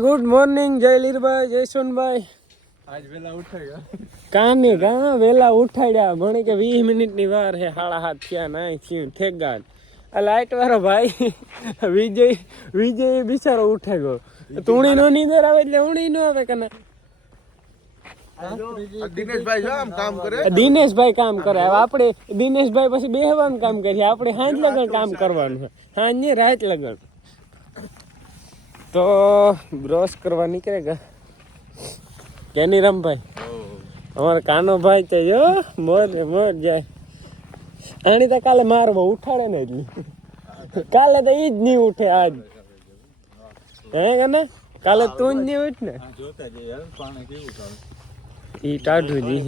Good morning જય લીરભાઈ જય સોનભાઈ. આજ વેલા ઉઠાડ્યા કામે ઘણા વેલા ઉઠાડ્યા. મને કે 20 મિનિટની વાર હે, 7:30 થયા નાઈ થયું ઠેગાન. આ લાઈટ વાળો ભાઈ વિજય બિચારો ઉઠે ગયો. તુણી નો નીંદર આવે એટલે ઉણી નો આવે કને. દિનેશભાઈ કામ કરે. હવે આપણે દિનેશભાઈ પછી બેહવાનું કામ કરીએ. આપણે હાંજ લગન કામ કરવાનું, હાંજ ની રાત લગન. તો બ્રશ કરવા નીકળેગા કેની રામભાઈ. અમારા કાનો ભાઈ તો જો મોર જાય. આની તો કાલે મારવા ઉઠાડે ને એટલી. કાલે તો ઈ જ નહીં ઉઠે આજ. હે કાના કાલે તું જ નહીં ઉઠ ને. ઈ ટાઢું જી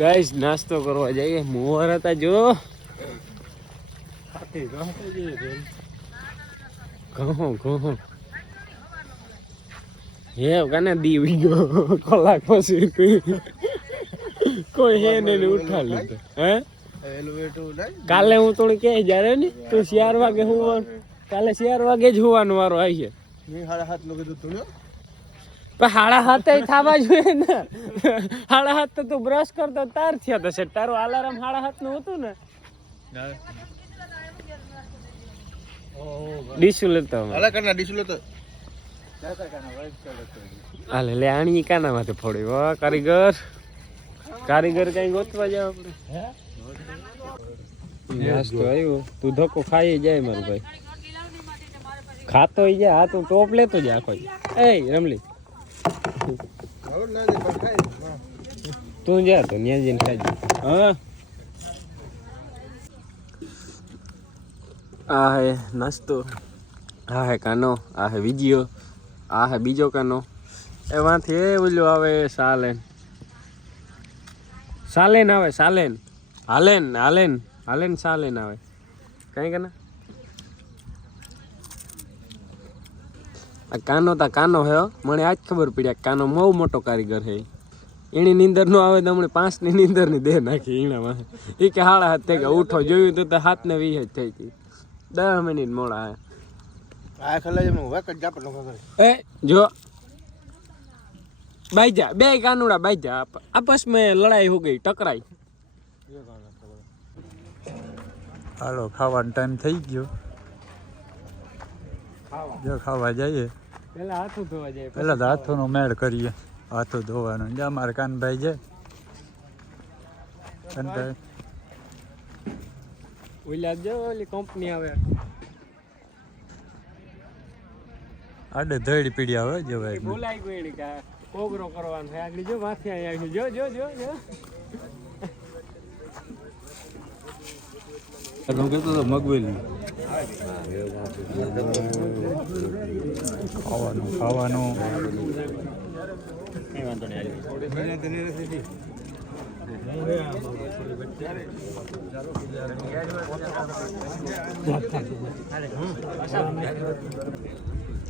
ગાઈસ નાસ્તો કરવા જઈએ. મોર હતા જો ઘઉં હે કાને દીવી ગયો કલાક પછી કોઈ હે ને ઉઠા લીધો. હે કાલે હું થોડી કે જ્યારે ને તું 4 વાગે હોવાનું. કાલે 4 વાગે જ હોવાનો વારો આવી છે. 7:30 થવા જોઈએ ને. 7:30 તો તું બ્રશ કરતો તાર થયા થશે. તારું અલાર્મ 7:30 નું હતું ને. ડીશુ લેતો હાલે લે આણી કાના માથે ફોડી. વાહ કારીગર કઈ ગોતવા જાવ આપણે. નાસ્તો આવ્યો. તું ધક્કો ખાઈ જાય મારું ભાઈ. ખાતો જાય. હા તું ટોપ લેતો જાય આખો. એ રમલી તું જા તો ન્યા જઈને ખાઈ. હા આ હે નાસ્તો. આ હે કાનો. આ હે વિજીયો. આ હે બીજો કાનો. એમાંથી એ ઓલો આવે સાલેન આવે. સાલેન આવે કઈ કે ના. આ કાનો હે. મને આજ ખબર પડી કાનો બહુ મોટો કારીગર હે. એની નીંદર નો આવે તો હમણાં 5 ની નીંદર ની દે નાખી એનામાં. એ કે 7:30 થઈ ગયા ઉઠો. જોયું તો 7:20 જ થઈ ગઈ. 10 મિનિટ મોડા હે. ए जो बाईजा बे कानूड़ा बाईजा आपस में लड़ाई हो गई टकराई. હાલો ખાવાનો ટાઈમ થઈ ગયો. જો ખાવા જઈએ. પેલા હાથ ધોવા જાય. પેલા તો હાથોનો મેળ કરીએ. હાથો ધોવાનો. જ્યાં મારા કાનભાઈ છે. કાનભાઈ ઓલા જો ઓલી કંપની આવે આડે ધડી પીડ્યા હોય જો ભાઈ. બોલાઈ ગઈ એની કે કોગરો કરવાનો છે. આગળ જો માથે આવી જો હું કહેતો તો મગવેલી ખાવાનું કઈ વાંધો નહીં.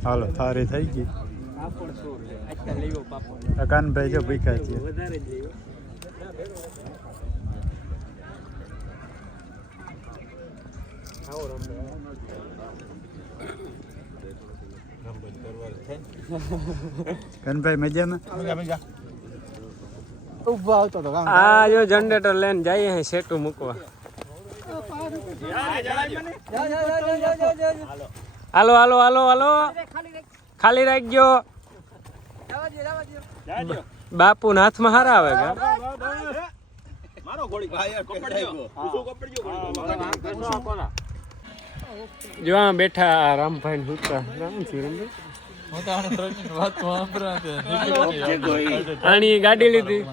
હાલો થારી થઈ ગઈ. કાનભાઈ જો ભીખા છે. કાનભાઈ મજામાં. આ જો જનરેટર લઈને જઈએ હે સેટું મૂકવા. હાલો ખાલી રાખજો. બાપુ ના હાથમાં હારા આવે કે જો આ બેઠા રામભાઈ હુતા. આની ગાડી લીધી.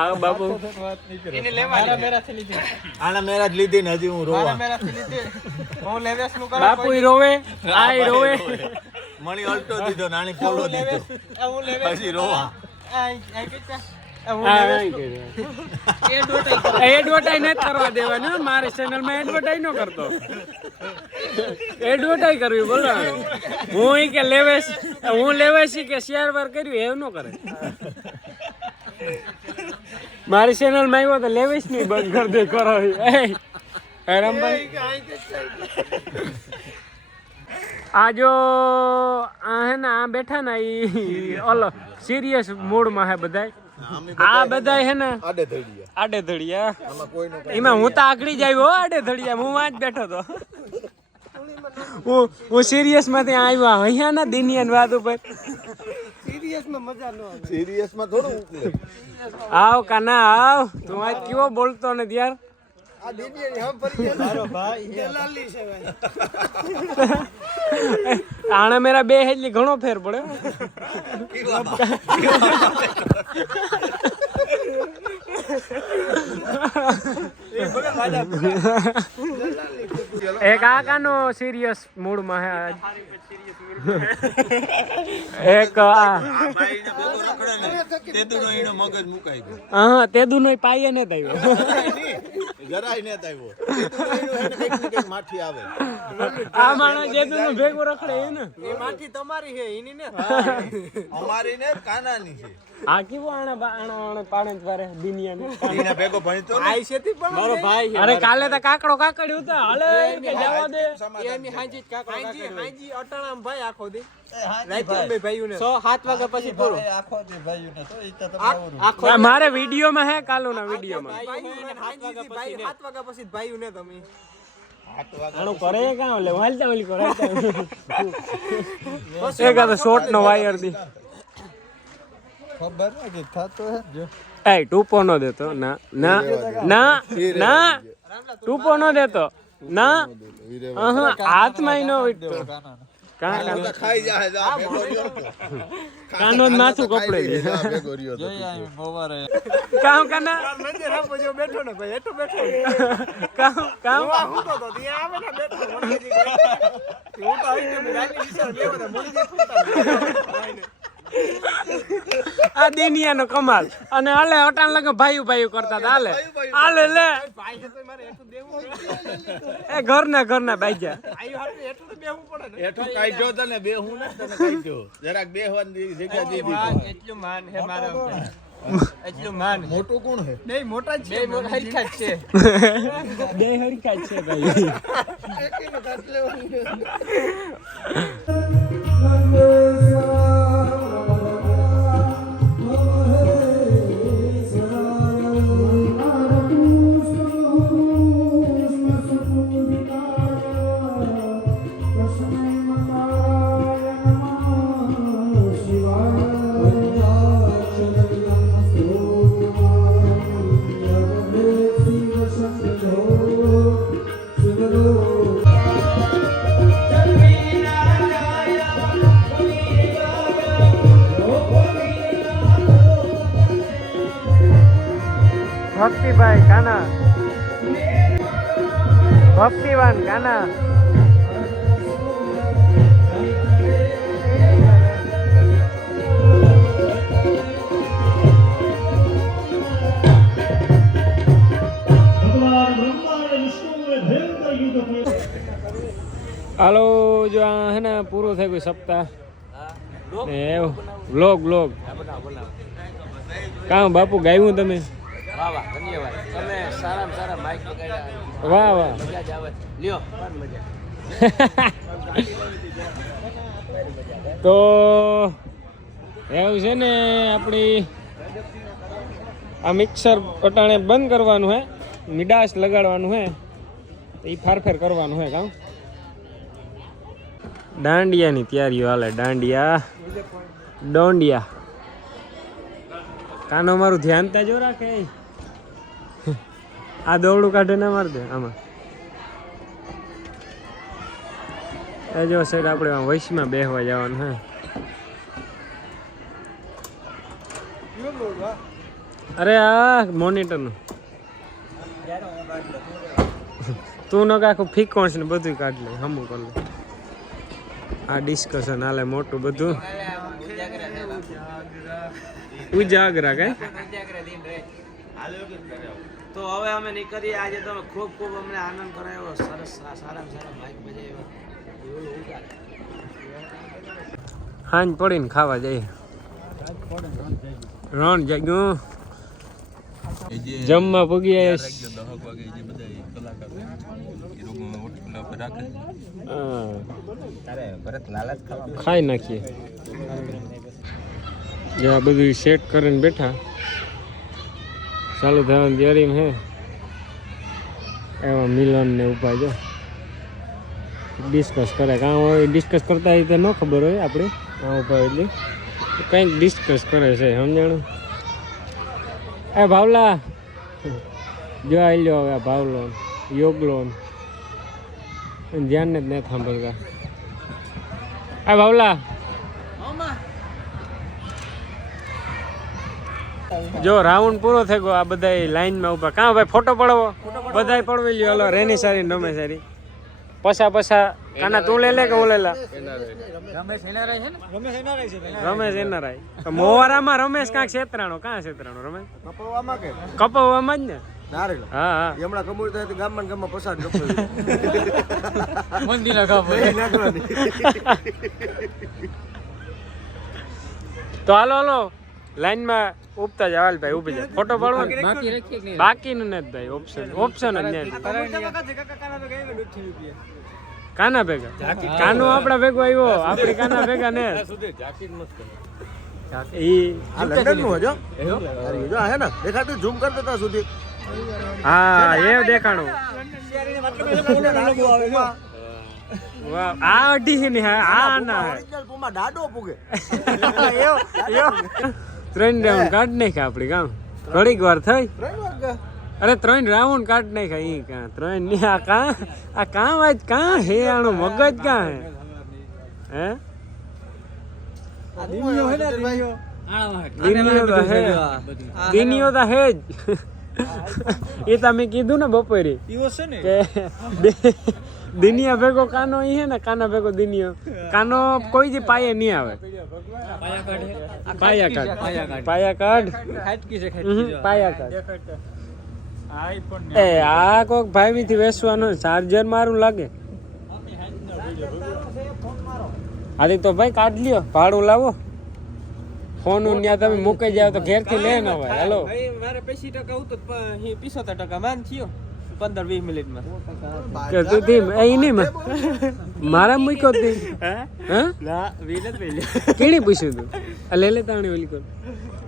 આ બાપુ બાપુ રોવે. આ રોવે. મણી અલ્ટો દીધો નાની પોળો દીધો પછી રોવા. એડવર્ટાઈઝ નથી કરવા દેવાની. મારે ચેનલ માં એડવર્ટાઈઝ ન કરતો. એડવર્ટાઈઝ કરવી બોલો. હું લેવેશ કે શેર વાર કર્યું એવું ન કરે. મારી ચેનલ માં આવ્યો તો લેવેશ ની બંધ કરી દે કરાવી. રામભાઈ આ જો આ હે ને આ બેઠા ને ઈ ઓલો સિરિયસ મૂડમાં હે બધાય આ બધાય હે ને આડે ધડિયા એમાં હું તો આગળી જ આવ્યો આડે ધડિયા હું વાં જ બેઠો તો હું સિરિયસ માંથી આવ્યો અહીંયા ના દિનિયાની વાત ઉપર સિરિયસમાં થોડું ઉકલે. આવ કાના આવ તું આજ કેવો બોલતો ને યાર આ દીદી હમ ફરી ગયા મારો ભાઈ દલાલી છે ભાઈ. આણે મેરા બે હેલી ઘણો ફેર પડે એક આ કાનો સિરિયસ મૂડ માં હે આજ એક આ મગજ મુકાઈ ગયો. હા તેદુ નો પાયે ને આવ્યો જરાય ને આવ્યો માઠી આવે. આ માણસ જેદુ નો ભેગો રખડે એ ને એ માઠી તમારી છે એની ને અમારી ને કાનાની છે. આ કેવો આણે પાડે વારે દુનિયા એના ભેગો ભણતો ને. આઈ છેથી પણ મારો ભાઈ અરે કાલે તો કાકડો કાકડ્યું તો હાલે કે જવા દે એની હાંજી કાકો હાંજી અટાણામ ભાઈ આખો દી રાતે બે ભાઈઓને 7 વાગ્યા પછી પૂરો આખો દે ભાઈઓને તો ઈ તો આખો મારે વિડીયો માં હે કાલો ના વિડીયો માં ભાઈઓને હાંજી ભાઈ 7 વાગ્યા પછી ભાઈઓને તમે આનું કરે કાં લે હાલતા ઓલી કરે એક આ તો શોર્ટ નો વાયર દી ખબર ને કે થાતો હે જો. એ ટૂપો નો દેતો ના ના ના ના ટૂપો નો દેતો ના હાથમાં નો વિટતો કાનો ખાઈ જાય જા ભેગો રહ્યો તો. કાનો જ માથું કપડે જા ભેગો રહ્યો તો. કામ કાના નજર આપો જો બેઠો ને ભાઈ એટો બેઠો કામ હું તો ત્યાં આવે ને બેઠો મને હું તો આવી ગયો રાની વિચાર લેવા દે મને જે ફૂટા આ દિનિયાનો કમાલ અને હાલે અટાણ લગે ભાઈયું ભાઈયું કરતા હતા હાલે હાલે લે ભાઈ છે તો મારે એટલું દેવું એ ઘરના બાઈજા આયુ હાટું એટલું તો દેવું પડે ને એઠું કાઢ્યો તને બે હું ને તને કાઢ્યો જરાક બેહવાની જગ્યા દીધી તો. એટલું માન હે મારા ઉપર એટલું માન મોટું કોણ હે? બે મોટા જ છે બે હરખા જ છે બે હરખા જ છે ભાઈ ભક્તિભાઈ કાના ભક્તિવાન કાના હાલો જો આ હે ને પૂરું થઈ ગયું સપ્તાહ વ્લોગ કામ બાપુ ગાયું તમે વાહ વાહ ધન્યવાદ તમે સારામાં સારા માઈક બગાડ્યા વાહ વાહ મજા જ આવે લ્યો પણ મજા તો એવું છે ને આપણી આ મિક્સર અટાણે બંધ કરવાનું હે મિડાસ લગાડવાનું હે એ ફારફેર કરવાનું હે કામ દાંડિયાની તૈયારીઓ હાલે દોંડિયા કાનો મારું ધ્યાન ત્યાં જો રાખે આ દોરડું કાઢે ના માર દે આમાં એ જો સાઈડ આપણે વૈશમાં બેહવા જવાનું હે અરે આ મોનિટરનું તું ન આખું ફીકોણ ને બધું કાઢ લે હમું કરી લે આ ડિસ્કશન હાલે મોટું બધું ઉજાગરા કે તો હવે અમે નીકળીએ આજે તમે ખૂબ ખૂબ અમને આનંદ કરાયો સરસ સારા માઈક બજાવ્યા હાંજ પડીને ખાવા જઈએ રણ જાગ્યું જમવા પગી ઉપર રાખે હા તારે ભરત લાલચ ખાવા ખાઈ નાખીએ જે આ બધું સેટ કરીને બેઠા ચાલુ થવાની તૈયારીમાં હે એવા મિલન ને ઉભા જો ડિસ્કસ કરે કાં હોય ડિસ્કસ કરતા હોય તો ન ખબર હોય આપણે આ ઉભા એટલે કંઈક ડિસ્કસ કરે છે સમજાણું એ ભાવલા જો આવી લ્યો હવે ભાવલો યોગલો ધ્યાન જ નહીં સાંભળતા આ ભાવલા જો રાઉન્ડ પૂરો થઈ ગયો આ બધા લાઈનમાં ઉભા કાં ભાઈ ફોટો પડાવો બધાય પડવી લ્યો હલો રેની સારી નમે સારી પસા કાના તું લે લે કે હું લેલા રમેશ એના રહે છે ને રમેશ એના રાય મોવારામાં રમેશ કાંક છેતરાણો કાં છેતરાણો રમેશ કપાવવામાં જ ને હા હા હમણાં કમૂર થાય ગામમાં ગામમાં પસાર કપડું મંદિરના કામ તો હાલો લાઈનમાં ઉપતા જ ભાઈ ઉભી જાય ફોટો પાડવાનો બાકીનું નથી ભાઈ ઓપ્શન જ નથી કાના ભેગા કાનો આપડા ભેગો આવ્યો આપડી કાના ભેગા ને દેખાતું ઝૂમ કરતા હતા સુધી હા એ દેખાણું આ અઢી ને આ ના દાડો પૂગે 3 રાઉન્ડ કાઢ નાખ્યા આપડી કામ ઘડીક વાર થઈ અરે 3 રાઉન્ડ કાઢ નાખ્યા ઈ કાં 3 ની આ કાં વાત કાં હે આનો મગજ કાં હે દિનિયો તો હે જ એ તમે કીધું ને બપોરે કે દિનિયા ભેગો કાનો ઈ હે ને કાના ભેગો દિનિયો કાનો કોઈ દી પાયે નહીં આવે પાયા કાઢ એ આ કોક ભાઈ મીથી વેચવાનું ચાર્જર મારું લાગે આથી તો ભાઈ કાઢ લ્યો ભાડું લાવો ફોન ત્યાં તમે મૂકી જાવ તો ઘેરથી લે ન હોય હાલો મારે 80% ઉતો 75% માન થયો 15-20 મિનિટમાં કે તું થી એ નહીં મારા મૂક્યો તી હે ના વીલ જ પેલી કેણી પૂછ્યું તું આ લે લે તાણી ઓલી કોણ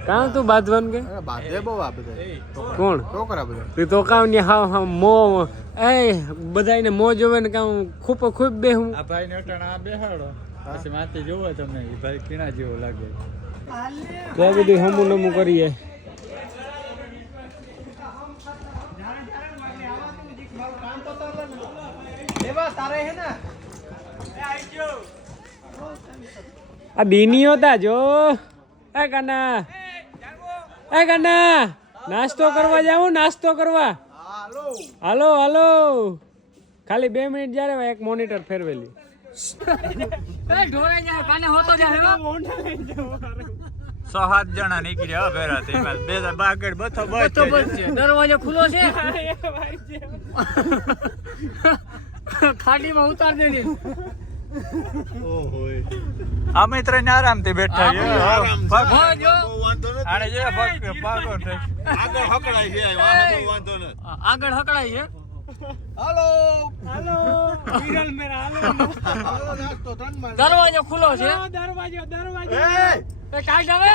કામ તું બાંધવાનું કે બાદે બહુ આ બધા કોણ છોકરા બધા તું તો કામ ને હા મો એ બધાને મો જોવે ને કામ ખૂબ બેહું આ ભાઈ ને અટાણા બેહાડો પછી માથે જોવો તમે એ ભાઈ કીણા જેવો લાગે તો બધું હમું નમું કરીએ આ બીનીઓ તા જો એ કાના નાસ્તો કરવા જાવું નાસ્તો કરવા હાલો ખાલી 2 મિનિટ જ્યારે એક મોનિટર ફેરવેલી 6-7 જણા નીકળ્યા ભેરા તેમાં બે બાગડ બથો દરવાજો ખુલ્લો છે ખાડીમાં ઉતાર દે અમે ત્રણ આરામથી બેઠા છે આને જે પાકો છે આગળ હકડાય છે વાંધો નથી આગળ હકડાય છે વિરલ મેરા હાલો નાસ્તો ધનમાં દરવાજો ખુલ્લો છે દરવાજો એ કાઢ હવે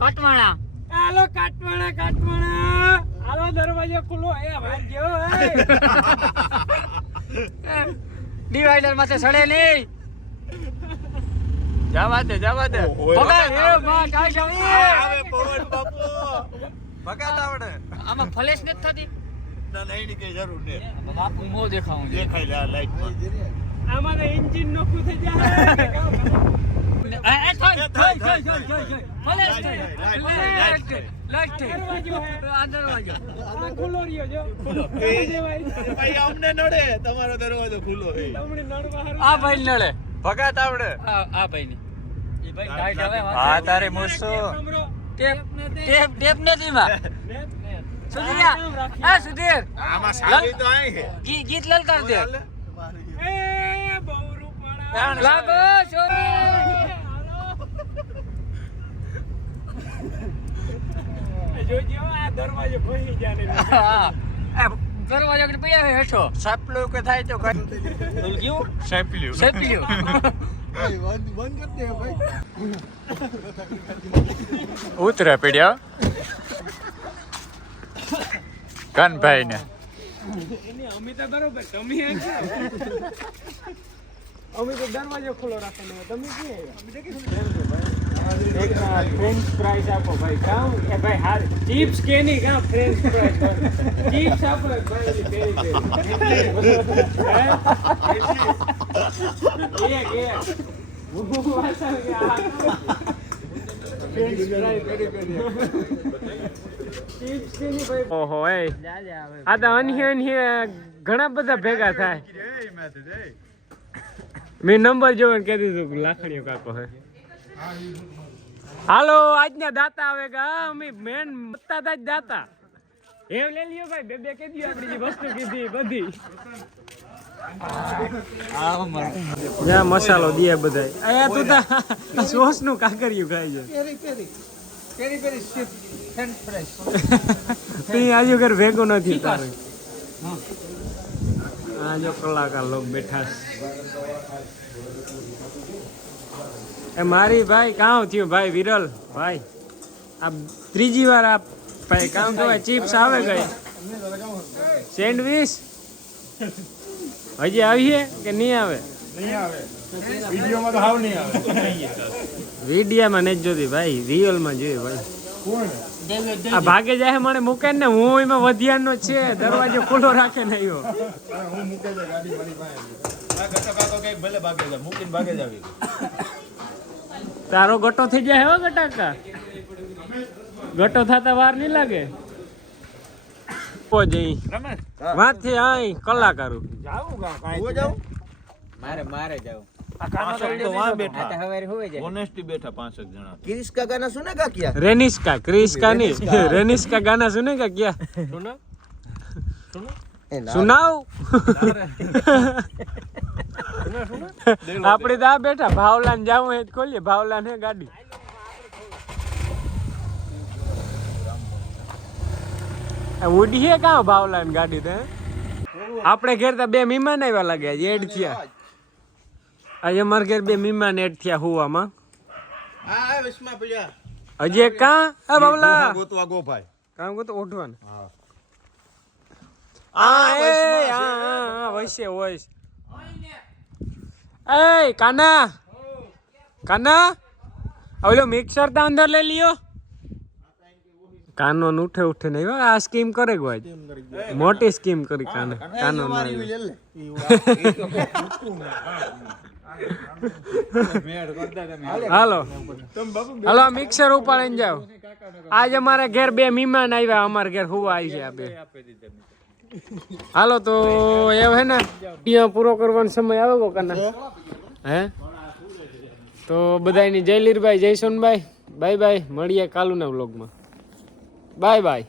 કટવાણા હાલો કાટવાણા હાલો દરવાજો ખુલ્લો એ ભાઈ ડિવાઈડર માથે સડે નહીં જવા દે ભગાય એ માં કાઢ હવે આવે પવન બાપુ ભગાત આવડે આમાં ફ્લેશ નથી થતી ના નહીં કઈ જરૂર નહીં બાપુ મો દેખાવું છે દેખાય લે આ લાઈટમાં આમાં તો એન્જિન નોખું થઈ જાય દરવાજો ખુલ્લો રહ્યો જો ભાઈ અમને નડે તમારો દરવાજો ખુલ્લો છે તમને નડવા હારું આ ભાઈ નડે ભગાત આવડે આ ભાઈ ની એ ભાઈ કાઢ હવે હા તારે મૂસો ટેપ નથી માં સુધીર આમાં સાલી તો આઈ છે ગીત લલકાર દે એ બહુ રૂપાળા લાગો જોજો આ દરવાજો ખોઈ જાય ને દરવાજો આગળ પૈયા હે હેઠો સાપલું કે થાય તો કઈ ઓલું કેવું સાપલ્યું સેપલ્યું બંધ કરી દે ભાઈ ઉતરે પીડ્યા કાનભાઈ ને એની અમિતા બરોબર તમે અહીં ક્યાં અમે તો દરવાજો ખુલ્લો રાખવાનો તમે ક્યાં એક ફ્રેન્ચ ફ્રાઈઝ આપો ભાઈ કામ કે ભાઈ હાર ચિપ્સ કે નહીં કામ ફ્રેન્ચ ફ્રાઈઝ ચિપ્સ આપો ભાઈ પેરી પેરી એક હું વાસા કે આ ફ્રેન્ચ ફ્રાઈઝ પેરી પેરી ચિપ્સ કે નહીં ભાઈ ઓહો એ આ તો અન્ય ઘણા બધા ભેગા થાય મેં નંબર જોઈને કહી દીધું લાખણીઓ કાકો હે હાલો આજના દાતા આવે ગા અમે મેન બતાતા જ દાતા એમ લઈ લ્યો ભાઈ બે બે કહી દયો આપણી જે વસ્તુ કીધી બધી જ્યાં મસાલો દે બધાય અહીંયા તું તા સોસ નું કાકરિયું ખાઈ જાય પેરી પેરી શિપ ફ્રેન્ચ ફ્રાઈઝ તું આજુ ઘર ભેગો નથી તારે આ જો કલાકાર લોક બેઠા એ મારી ભાઈ કામ થયું ભાઈ વિરલ ભાઈ આ ત્રીજી વાર આ ભાઈ કામ કહેવાય ચિપ્સ આવે ગઈ સેન્ડવીચ હજી આવીએ કે નહીં આવે વિડીયોમાં તો હાવ નહીં આવે વિડીયામાં નથી જોતી ભાઈ રિયલમાં જોઈએ ભાઈ આ ભાગે જાય મને મૂકે ને હું એમાં વધ્યાનો છે દરવાજો ખુલ્લો રાખે ને આવ્યો હું મૂકે છે ગાડી મારી પાસે આ ગટા કાકો કઈ ભલે ભાગે જાય મૂકીને ભાગે જ આવી તારો ગટો થઈ જાય હો ગટાકા ગટો થતા વાર નહીં લાગે જઈ વાંચી આઈ કલાકારો જાવું ગામ હું જાઉં મારે જાવ તો વાં બેઠા હવારે હોય જાય ઓનેસ્ટી બેઠા 5 જણા किरिश का गाना सुनेगा क्या रेनिस्का क्रिस्का नहीं रेनिस्का गाना सुनेगा क्या सुनाओ આપણે તો આ બેઠા ભાવલાન જાવું હે ખોલીએ ભાવલાન હે ગાડી ઉડી હે કાં ભાવલાન ગાડી તો આપણે ઘેર તો બે મહેમાન આવ્યા લાગ્યા એડ થયા આજે અમારે ઘેર બે મહેમાન એડ થયા હુવામાં આ વિસ્મા પડ્યા હજી એક કાં એ બાબલા ગોતવા ગો ભાઈ કામ ગોતો ઓઠવાનું હા વૈસે વૈસ એ કાના કાના ઓલો મિક્સર તો અંદર લઈ લ્યો કાનો ઉઠે ઉઠે નહીં આ સ્કીમ કરે ગો આજ મોટી સ્કીમ કરી કાનો કાનો હાલો હાલો મિક્સર ઉપાડીને જાઓ આજ અમારે ઘેર બે મહેમાન આવ્યા અમારે ઘેર હુવા આવી છે આ બે હાલો તો એવું હે ને ત્યાં પૂરો કરવાનો સમય આવે કો કાના હે તો બધાની જય લીરભાઈ જય સોનભાઈ બાય બાય મળીએ કાલુના વ્લોગમાં બાય બાય